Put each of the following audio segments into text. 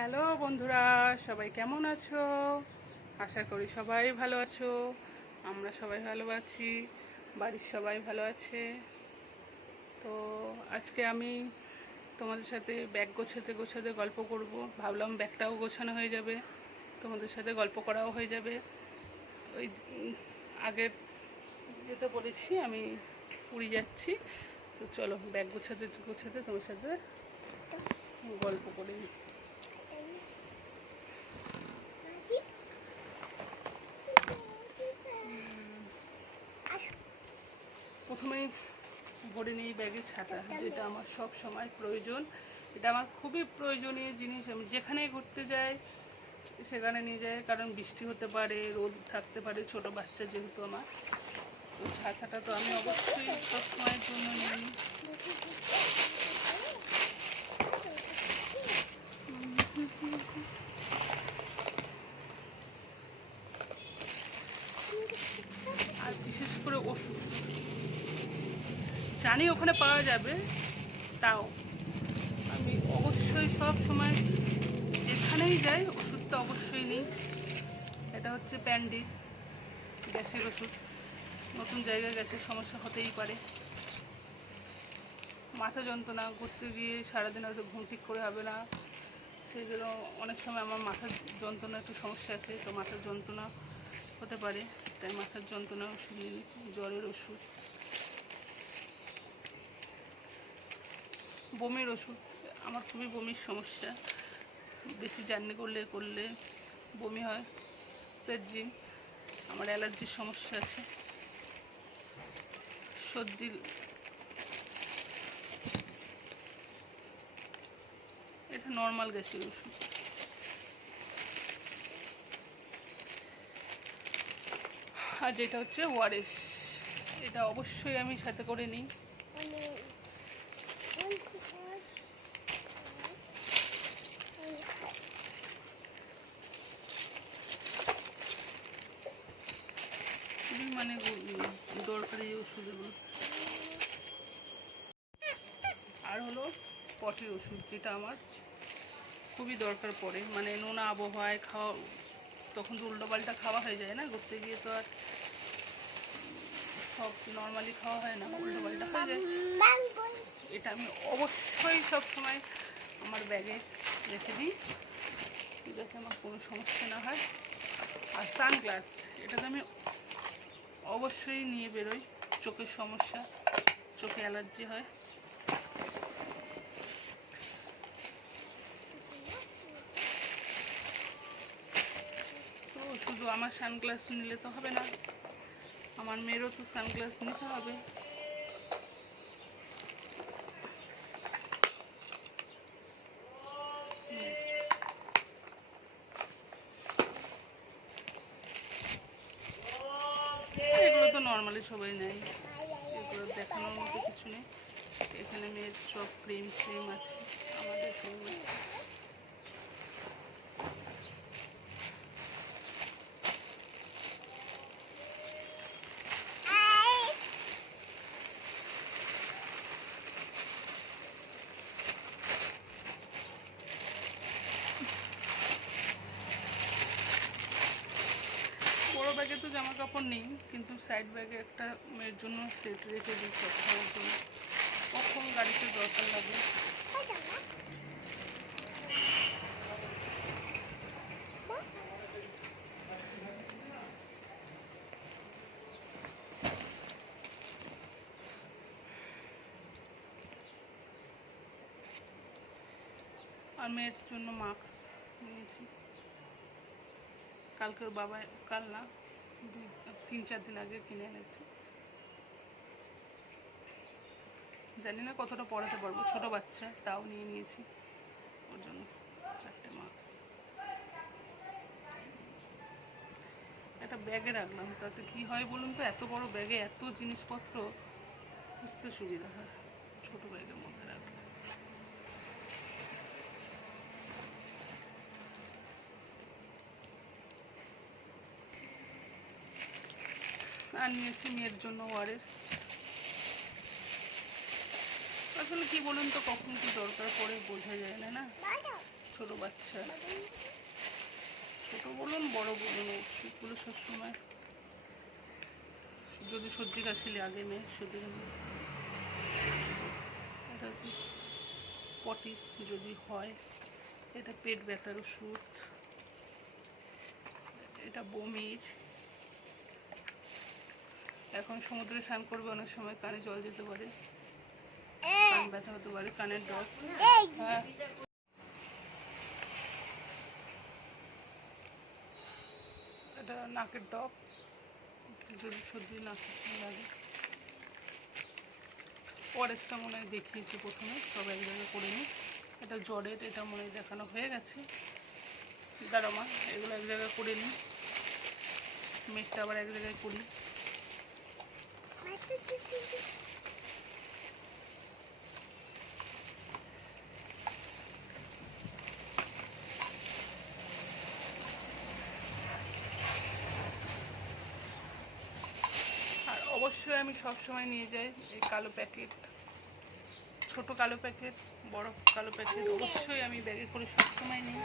Hello বন্ধুরা, সবাই কেমন আছো? আশা করি সবাই ভালো আছো, আমরা সবাই ভালো আছি, বাড়ির সবাই ভালো আছে। তো আজকে আমি তোমাদের সাথে ব্যাগ গোছাতে গোছাতে গল্প করব। ভাবলাম ব্যাগটাও গোছানো হয়ে যাবে, তোমাদের সাথে গল্প করাও হয়ে যাবে। ওই আগের যেতে বলেছি, আমি পুরী যাচ্ছি। তো চলো ব্যাগ গোছাতে গোছাতে তোমার সাথে গল্প করে করি। প্রথমেই ভরে নিই ব্যাগে ছাতা যেটা আমার সব সময় প্রয়োজন। এটা আমার খুবই প্রয়োজনীয় জিনিস। আমি যেখানেই ঘুরতে যাই, সেখানে নিয়ে যাই, কারণ বৃষ্টি হতে পারে, রোদ থাকতে পারে, ছোট বাচ্চা যেহেতু আমার। তো ছাতাটা তো আমি অবশ্যই সব সময়ের জন্য নিয়ে নিই আর বিশেষ করে ওষুধ জানি ওখানে পাওয়া যাবে, তাও। আমি অবশ্যই সব সময় যেখানেই যাই ওষুধটা অবশ্যই নিই। এটা হচ্ছে প্যান্ডি গ্যাসের ওষুধ। নতুন জায়গায় গ্যাসের সমস্যা হতেই পারে। মাথা যন্ত্রণা, ঘুরতে গিয়ে সারাদিন হয়তো ঘুম ঠিক করে হবে না। সেই জন্য অনেক সময় আমার মাথার যন্ত্রণা একটু সমস্যা আছে, তো মাথার যন্ত্রণা হতে পারে। তাই মাথার যন্ত্রণা ওষুধ নিয়ে নিচ্ছি জ্বরের ওষুধ। বমির ওষুধ, আমার খুবই বমির সমস্যা। বেশি জার্নি করলে করলে বমি হয়। সেরজিন আমার অ্যালার্জির সমস্যা আছে। সর্দির এটা নর্মাল গ্যাসের ওষুধ। আর যেটা হচ্ছে ওয়ারেস এটা অবশ্যই আমি সাথে করে নিই। খুবই মানে দরকারি ওষুধ এগুলো আর হলো পটির ওষুধ, যেটা আমার খুবই দরকার পড়ে। মানে নোনা আবহাওয়ায় খাওয়া, তখন তো উল্টোপাল্টা খাওয়া হয়ে যায় না, ঘুরতে গিয়ে তো আর সব নর্মালি খাওয়া হয় না উল্টোপাল্টা হয়ে যায়। এটা আমি অবশ্যই সব সময় আমার ব্যাগে রেখে দিই। যাতে আমার কোনো সমস্যা না হয়। আর সানগ্লাস এটা তো আমি অবশ্যই নিয়ে বেরোই। চোখের সমস্যা, চোখে অ্যালার্জি হয়। তো শুধু আমার সানগ্লাস নিলে তো হবে না। আমার মেয়েরও তো সানগ্লাস নিতে হবে। এগুলো তো নর্মালি সবাই নেয়। এগুলো দেখানোর মতো কিছু নেই। এখানে মেয়ের সব ক্রিম ক্রিম আছে। আমাদের ক্রিম আছে। বড়ো ব্যাগে তো জামা কাপড় নেই, কিন্তু সাইড ব্যাগে একটা মেয়ের জন্য সেট রেখে দিই সবসময়ের জন্য। কখন গাড়িতে দরকার লাগে? আর মেয়ের জন্য মাস্ক কালকে ওর বাবা কাল না, দুই, তিন, চার দিন আগে কিনে এনেছে। জানি না কতটা পড়াতে পারব, ছোট বাচ্চা, তাও নিয়ে নিয়েছি। ওর জন্য চারটে মাস্ক একটা ব্যাগে রাখলাম, তাতে কি হয় বলুন তো, এত বড় ব্যাগে এত জিনিসপত্র, বুঝতে সুবিধা হয়। ছোট ব্যাগের মধ্যে আর নিয়েছি মেয়ের জন্য ওয়ারেস। আসলে কি বলুন তো, কখন কি দরকার পড়ে বোঝা যায় না না? ছোট বাচ্চা। ছোট বলুন, বড় বলুন, ওষুধগুলো সবসময়। যদি সর্দি কাশি লাগে মেয়ে সর্দি কাশি এটা হচ্ছে পটি যদি হয়, এটা পেট ব্যথার ওষুধ। এটা বমির। এখন সমুদ্রে স্নান করবে অনেক সময় কানে জল যেতে পারে। কান ব্যথা হতে পারে কানের ডগ হ্যাঁ। এটা নাকের ডগ যদি সর্দি নাকে লাগে। পরেশটা মনে হয় দেখিয়েছি প্রথমে সব এক জায়গায় করে নিই। এটা জ্বরের এটা মনে হয় দেখানো হয়ে গেছে। দাঁড়া মা এগুলো এক জায়গায় করে নিই। মেঘটা আবার এক জায়গায় করি। অবশ্যই আমি সব সময় নিয়ে যাই এই কালো প্যাকেট, ছোট কালো প্যাকেট, বড় কালো প্যাকেট অবশ্যই আমি ব্যাগে করে সবসময় নিই।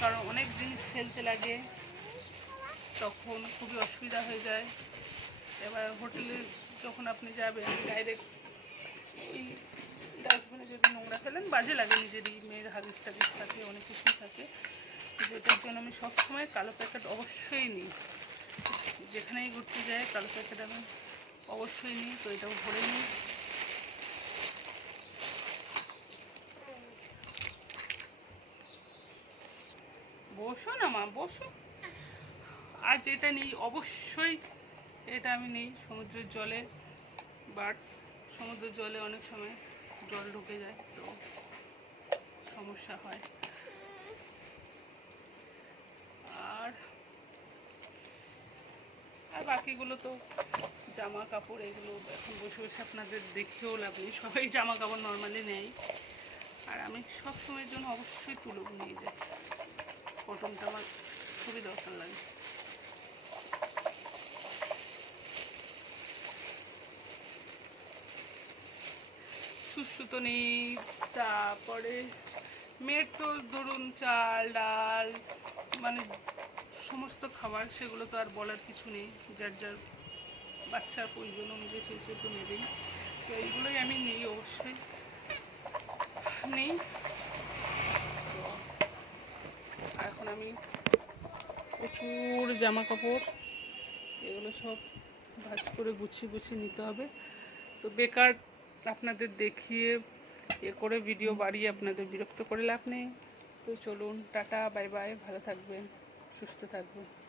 কারণ অনেক জিনিস ফেলতে লাগে, তখন খুবই অসুবিধা হয়ে যায়। এবার হোটেলে যখন আপনি যাবেন ডাইরেক্ট এই ডাস্টবিনে যদি নোংরা ফেলেন, বাজে লাগে নিজেরই, মেয়ের হাগিস টাগিস থাকে, অনেক কিছুই থাকে। যেটার জন্য আমি সবসময় কালো প্যাকেট অবশ্যই নিই। যেখানেই ঘুরতে যাই, কালো প্যাকেট আমি অবশ্যই নিই, তো এটাও ভরে নিই। বসো না মা, বসো। আর যেটা নেই, অবশ্যই এটা আমি নিই, সমুদ্রের জলে বার্ডস সমুদ্রের জলে অনেক সময় জল ঢুকে যায়, তো সমস্যা হয়। আর আর বাকিগুলো তো জামা কাপড় এগুলো এখন বসে বসে আপনাদের দেখেও নেই, সবাই জামা কাপড় নর্মালি নেয়। আর আমি সব সময়ের জন্য অবশ্যই তুলো নিয়ে যাই। কটনটা আমার খুবই দরকার লাগে। সুসুতো নেই তারপরে মেয়ের তো ধরুন চাল, ডাল মানে সমস্ত খাবার, সেগুলো তো আর বলার কিছু নেই। যার যার বাচ্চার প্রয়োজন অনুযায়ী সে তো নেবেই। তো এইগুলোই আমি নিই অবশ্যই। নেই। এখন আমি প্রচুর জামা কাপড় এগুলো সব ভাজ করে গুছিয়ে গুছিয়ে নিতে হবে। তো বেকার আপনাদের দেখিয়ে এ করে ভিডিও বাড়িয়ে আপনাদের বিরক্ত করে লাভ নেই। তো চলুন, টাটা, বাই বাই, ভালো থাকবেন, সুস্থ থাকবেন।